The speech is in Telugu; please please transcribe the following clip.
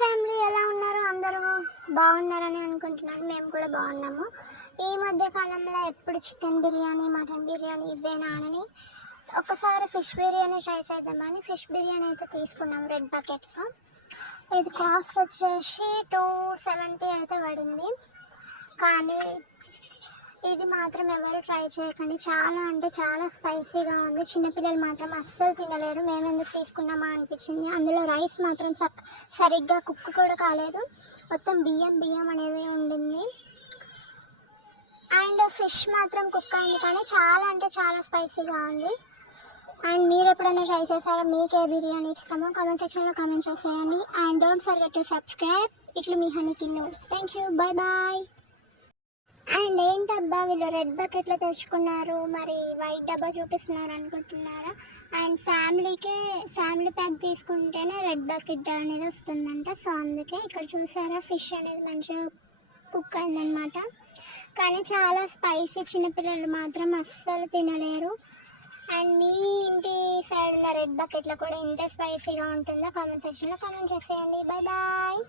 ఫ్యామిలీ ఎలా ఉన్నారు? అందరూ బాగున్నారని అనుకుంటున్నాను. మేము కూడా బాగున్నాము. ఈ మధ్య కాలంలో ఎప్పుడు చికెన్ బిర్యానీ, మటన్ బిర్యానీ ఇవేనా అని ఒకసారి ఫిష్ బిర్యానీ ట్రై చేద్దామని ఫిష్ బిర్యానీ అయితే తీసుకున్నాం రెడ్ బకెట్లో. ఇది కాస్ట్ వచ్చేసి 270 అయితే పడింది. కానీ ఇది మాత్రం ఎవరు ట్రై చేయకండి. చాలా అంటే చాలా స్పైసీగా ఉంది. చిన్నపిల్లలు మాత్రం అస్సలు తినలేరు. మేము ఎందుకు తీసుకున్నామా అనిపించింది. అందులో రైస్ మాత్రం సరిగ్గా కుక్ కూడా కాలేదు. మొత్తం బియ్యం అనేది ఉండింది. అండ్ ఫిష్ మాత్రం కుక్ అయింది, కానీ చాలా అంటే చాలా స్పైసీగా ఉంది. అండ్ మీరు ఎప్పుడైనా ట్రై చేశారో, మీకు ఏ బిర్యానీ ఇష్టమో కామెంట్ సెక్షన్లో కామెంట్ చేసేయండి. And don't forget to subscribe. ఇట్లు మీ Honey Kinnu. Thank you, bye bye. And ఏంటబ్బా వీళ్ళు రెడ్ బకెట్లో తెచ్చుకున్నారు, మరి వైట్ డబ్బా చూపిస్తున్నారు అనుకుంటున్నారా? అండ్ ఫ్యామిలీ ప్యాక్ తీసుకుంటేనే రెడ్ బకెట్ అనేది వస్తుందంట. సో అందుకే ఇక్కడ చూసారా ఫిష్ అనేది మంచిగా కుక్ అయిందనమాట. కానీ చాలా స్పైసీ, చిన్నపిల్లలు మాత్రం అస్సలు తినలేరు. అండ్ మీ ఇంటి సైడ్ ఉన్న రెడ్ బకెట్లో కూడా ఎంత స్పైసీగా ఉంటుందో కామెంట్ సెక్షన్లో కామెంట్ చేసేయండి. Bye bye.